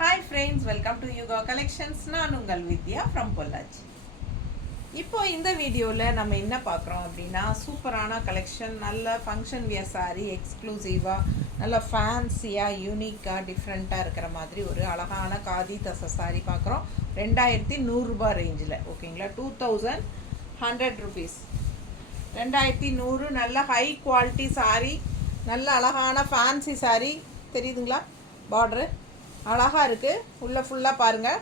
Hi friends, welcome to Yuga collections. நான் உங்கள் வித்யா from Pollachi. இப்போ இந்த வீடியோவில் நம்ம என்ன பார்க்குறோம் அப்படின்னா, சூப்பரான கலெக்ஷன், நல்ல ஃபங்க்ஷன் வியர் சாரீ, எக்ஸ்க்ளூசிவாக நல்ல ஃபேன்சியாக யூனிக்காக டிஃப்ரெண்ட்டாக இருக்கிற மாதிரி ஒரு அழகான காதி தசை சாரீ பார்க்குறோம். 2100 ரேஞ்சில், ஓகேங்களா. 2100 ருபீஸ், 2100. நல்ல ஹை குவாலிட்டி சாரீ, நல்ல அழகான ஃபேன்சி சாரீ. தெரியுதுங்களா? பார்டரு அழகாக இருக்குது. உள்ளே ஃபுல்லாக பாருங்கள்,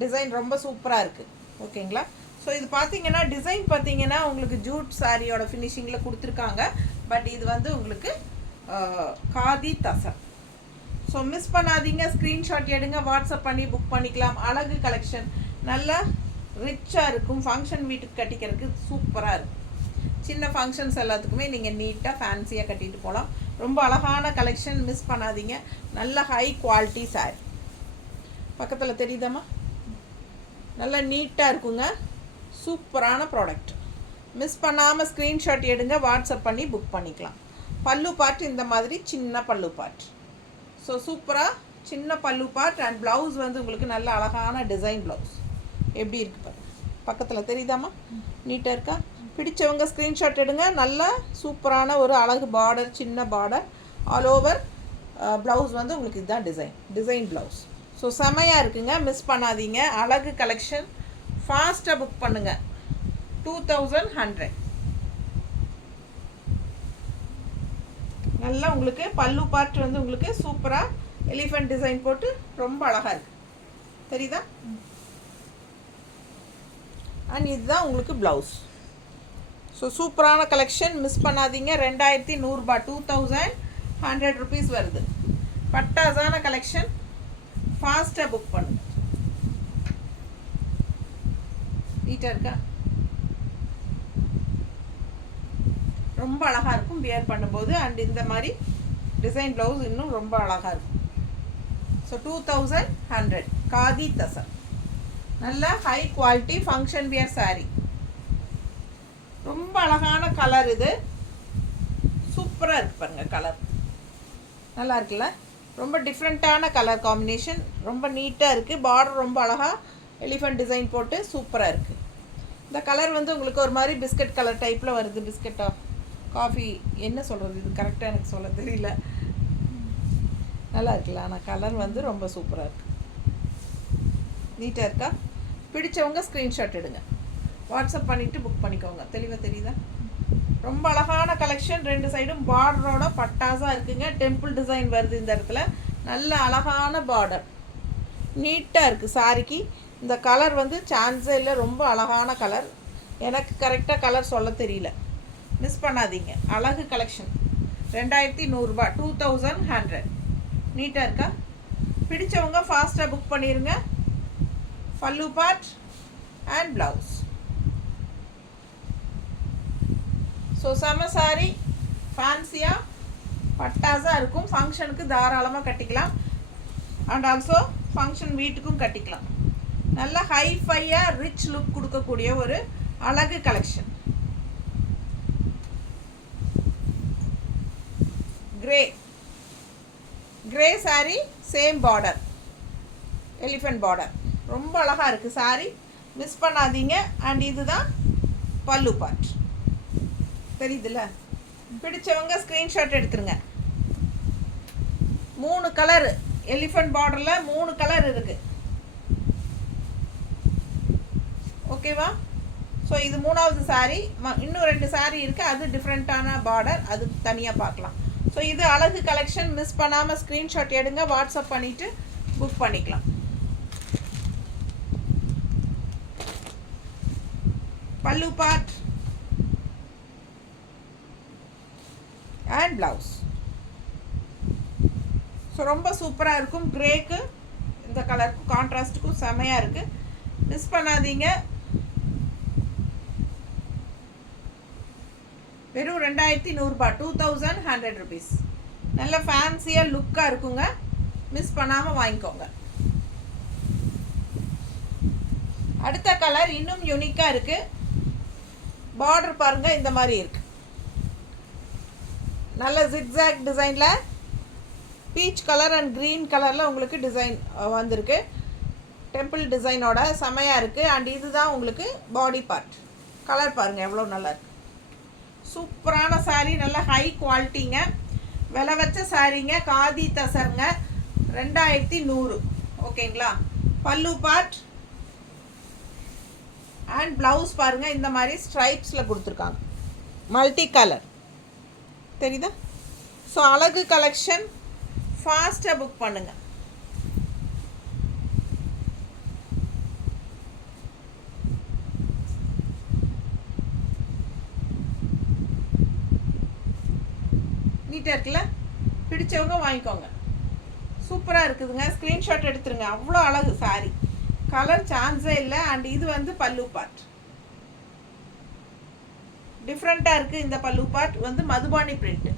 டிசைன் ரொம்ப சூப்பராக இருக்குது, ஓகேங்களா. ஸோ இது பார்த்தீங்கன்னா டிசைன் பார்த்தீங்கன்னா உங்களுக்கு ஜூட் சாரியோட ஃபினிஷிங்கில் கொடுத்துருக்காங்க. பட் இது வந்து உங்களுக்கு காதி தசை. ஸோ மிஸ் பண்ணாதீங்க, ஸ்க்ரீன்ஷாட் எடுங்க, வாட்ஸ்அப் பண்ணி புக் பண்ணிக்கலாம். அழகு கலெக்ஷன், நல்லா ரிச்சாக இருக்கும். ஃபங்க்ஷன் வீட்டுக்கு கட்டிக்கிறதுக்கு சூப்பராக இருக்கும். சின்ன ஃபங்க்ஷன்ஸ் எல்லாத்துக்குமே நீங்கள் நீட்டாக ஃபேன்சியாக கட்டிட்டு போகலாம். ரொம்ப அழகான கலெக்ஷன், மிஸ் பண்ணாதீங்க. நல்ல ஹை குவாலிட்டி சாரி. பக்கத்தில் தெரியுதாம்மா? நல்லா நீட்டாக இருக்குங்க, சூப்பரான ப்ராடக்ட். மிஸ் பண்ணாமல் ஸ்க்ரீன்ஷாட் எடுங்க, வாட்ஸ்அப் பண்ணி புக் பண்ணிக்கலாம். பல்லு பார்ட் இந்த மாதிரி சின்ன பல்லு பார்ட். ஸோ சூப்பராக சின்ன பல்லு பார்ட் அண்ட் ப்ளவுஸ் வந்து உங்களுக்கு நல்ல அழகான டிசைன் ப்ளவுஸ். எப்படி இருக்குது பாருங்க, பக்கத்தில் தெரியுதாம்மா? நீட்டாக இருக்கா? பிடிச்சவங்க ஸ்க்ரீன்ஷாட் எடுங்க. நல்ல சூப்பரான ஒரு அழகு பார்டர், சின்ன பார்டர், ஆல் ஓவர் ப்ளவுஸ் வந்து உங்களுக்கு இதுதான் டிசைன் ப்ளவுஸ். ஸோ செமையாக இருக்குங்க, மிஸ் பண்ணாதீங்க. அழகு கலெக்ஷன், ஃபாஸ்ட்டாக புக் பண்ணுங்கள். 2100. நல்லா உங்களுக்கு பல்லு பார்ட் வந்து உங்களுக்கு சூப்பராக எலிஃபெண்ட் டிசைன் போட்டு ரொம்ப அழகாக இருக்குது. தெரியுதா? அண்ட் இதுதான் உங்களுக்கு ப்ளவுஸ். ஸோ சூப்பரான கலெக்ஷன், மிஸ் பண்ணாதீங்க. 2100 ரூபாய், 2100 ருபீஸ் வருது. பட்டாசான கலெக்ஷன், ஃபாஸ்ட்டாக புக் பண்ணுங்க. நீட்டாக இருக்கா? ரொம்ப அழகாக இருக்கும் வியர் பண்ணும்போது. அண்ட் இந்த மாதிரி டிசைன் ப்ளவுஸ் இன்னும் ரொம்ப அழகாக இருக்கும். ஸோ 2100 காதி தசை, நல்ல high quality function wear sari. ரொம்ப அழகான கலர், இது சூப்பராக இருக்குது பாருங்கள். கலர் நல்லா இருக்குல்ல? ரொம்ப டிஃப்ரெண்ட்டான கலர் காம்பினேஷன், ரொம்ப நீட்டாக இருக்குது. பார்டர் ரொம்ப அழகாக எலிஃபெண்ட் டிசைன் போட்டு சூப்பராக இருக்குது. இந்த கலர் வந்து உங்களுக்கு ஒரு மாதிரி பிஸ்கட் கலர் டைப்பில் வருது. பிஸ்கட்டா காஃபி என்ன சொல்கிறது, இது கரெக்டாக எனக்கு சொல்ல தெரியல. நல்லா இருக்குல்ல? ஆனால் கலர் வந்து ரொம்ப சூப்பராக இருக்குது. நீட்டாக இருக்கா? பிடிச்சவங்க ஸ்க்ரீன்ஷாட் எடுங்க, வாட்ஸ்அப் பண்ணிவிட்டு புக் பண்ணிக்கோங்க. தெளிவாக தெரியுதா? ரொம்ப அழகான கலெக்ஷன். 2 சைடும் பார்டரோட பட்டாசாக இருக்குங்க. டெம்பிள் டிசைன் வருது இந்த இடத்துல. நல்ல அழகான பார்டர், நீட்டாக இருக்குது சாரிக்கு. இந்த கலர் வந்து சான்ஸே இல்லை, ரொம்ப அழகான கலர். எனக்கு கரெக்டாக கலர் சொல்ல தெரியல, மிஸ் பண்ணாதீங்க. அழகு கலெக்ஷன், 2100 ரூபாய், 2100. நீட்டாக இருக்கா? பிடிச்சவங்க ஃபாஸ்ட்டாக புக் பண்ணிடுங்க. பல்லு பார்ட் அண்ட் ப்ளவுஸ். ஸோ செம சாரி, ஃபேன்சியாக பட்டாஸாக இருக்கும். ஃபங்க்ஷனுக்கு தாராளமாக கட்டிக்கலாம். அண்ட் ஆல்சோ ஃபங்க்ஷன் வீட்டுக்கும் கட்டிக்கலாம். நல்ல ஹைஃபையாக ரிச் லுக் கொடுக்கக்கூடிய ஒரு அழகு collection. Grey sorry, same border, elephant border. ரொம்ப அழகாக இருக்குது சாரி, மிஸ் பண்ணாதீங்க. அண்ட் இதுதான் பல்லு பார்ட். தெரியுதுல்ல? பிடிச்சவங்க ஸ்க்ரீன்ஷாட் எடுத்துருங்க. 3 கலர் எலிஃபெண்ட் பார்டரில் 3 கலர் இருக்குது, ஓகேவா? ஸோ இது 3வது சாரீ. இன்னும் 2 சாரீ இருக்குது, அது டிஃப்ரெண்ட்டான பார்டர், அது தனியாக பார்க்கலாம். ஸோ இது அழகு கலெக்ஷன், மிஸ் பண்ணாமல் ஸ்க்ரீன்ஷாட் எடுங்க, வாட்ஸ்அப் பண்ணிவிட்டு புக் பண்ணிக்கலாம். பல்லு பார்ட் அண்ட் ப்ளவுஸ். ஸோ ரொம்ப சூப்பராக இருக்கும். கிரேக்கு இந்த கலருக்கும் கான்ட்ராஸ்ட்டுக்கும் செமையாக இருக்குது, மிஸ் பண்ணாதீங்க. வெறும் 2100 ரூபாய், 2100 ருபீஸ். நல்ல ஃபேன்சியாக லுக்காக இருக்குங்க, மிஸ் பண்ணாமல் வாங்கிக்கோங்க. அடுத்த கலர் இன்னும் யூனிக்காக இருக்குது. பார்டர் பாருங்கள், இந்த மாதிரி இருக்குது. நல்ல ஜிக்ஸாக் டிசைனில் பீச் கலர் அண்ட் க்ரீன் கலரில் உங்களுக்கு டிசைன் வந்திருக்கு. டெம்பிள் டிசைனோட செமையாக இருக்குது. அண்ட் இதுதான் உங்களுக்கு பாடி பார்ட். கலர் பாருங்கள் எவ்வளோ நல்லா இருக்குது. சூப்பரான சாரீ, நல்ல ஹை குவாலிட்டிங்க, விலை வச்ச சாரீங்க, காதி தசருங்க, 2100. ஓகேங்களா? பல்லு பார்ட் அண்ட் ப்ளவுஸ் பாருங்கள் இந்த மாதிரி ஸ்ட்ரைப்ஸில் கொடுத்துருக்காங்க, மல்டி கலர் தெரியுதா? ஸோ அழகு கலெக்ஷன், ஃபாஸ்ட்டாக புக் பண்ணுங்கள். நீட்டாக இருக்குல்ல? பிடிச்சவங்க வாங்கிக்கோங்க. சூப்பராக இருக்குதுங்க. ஸ்க்ரீன்ஷாட் எடுத்துருங்க. அவ்வளோ அழகு சாரி, கலர் சான்ஸே இல்லை. அண்ட் இது வந்து பல்லு பார்ட் டிஃப்ரெண்ட்டாக இருக்குது. இந்த பல்லு பார்ட் வந்து மதுபானி பிரிண்ட்.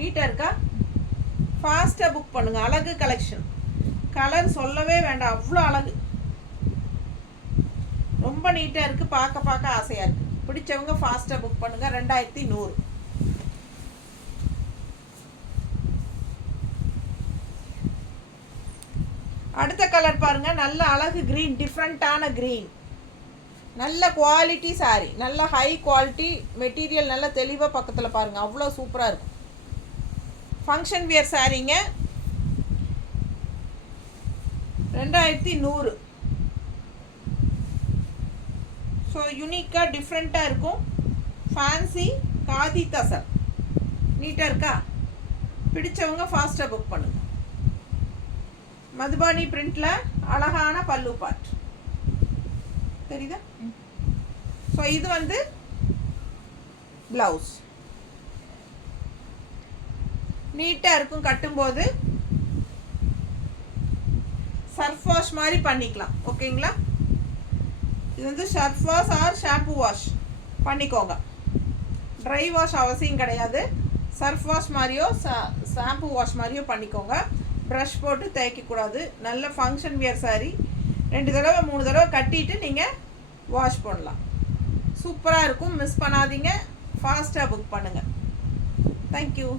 நீட்டாக இருக்கா? ஃபாஸ்ட்டாக புக் பண்ணுங்கள். அழகு கலெக்ஷன், கலர் சொல்லவே வேண்டாம், அவ்வளோ அழகு, ரொம்ப நீட்டாக இருக்குது. பார்க்க ஆசையாக இருக்குது. பிடிச்சவங்க ஃபாஸ்ட்டாக புக் பண்ணுங்கள். 2100. அடுத்த கலர் பாருங்கள், நல்ல அழகு க்ரீன், டிஃப்ரெண்ட்டான க்ரீன், நல்ல குவாலிட்டி சாரீ, நல்ல ஹை குவாலிட்டி மெட்டீரியல், நல்ல தெளிவாக பக்கத்தில் பாருங்கள், அவ்வளோ சூப்பராக இருக்கும். Function wear சாரீங்க, 2100. ஸோ யூனிக்காக டிஃப்ரெண்ட்டாக இருக்கும். ஃபேன்சி காதி தசர், நீட்டாக இருக்கா? பிடிச்சவங்க ஃபாஸ்ட்டாக புக் பண்ணுங்கள். மதுபானி பிரிண்டில் அழகான பல்லு பார்ட் தெரியுதா? ஸோ இது வந்து ப்ளவுஸ். நீட்டாக இருக்கும். கட்டும்போது சர்ஃப் வாஷ் மாதிரி பண்ணிக்கலாம். ஓகேங்களா? இது வந்து surf wash R shampoo wash பண்ணிக்கோங்க. ட்ரை வாஷ் அவசியம் கிடையாது. சர்ஃப் வாஷ் மாதிரியோ ஷாம்பு வாஷ் மாதிரியோ பண்ணிக்கோங்க. ப்ரஷ் போட்டு தேய்க்கக்கூடாது. நல்ல ஃபங்க்ஷன் வியர் சாரீ. 2 தடவை 3 தடவை கட்டிட்டு நீங்கள் வாஷ் பண்ணலாம். சூப்பராக இருக்கும். மிஸ் பண்ணாதீங்க. ஃபாஸ்ட்டாக புக் பண்ணுங்கள். தேங்க்யூ.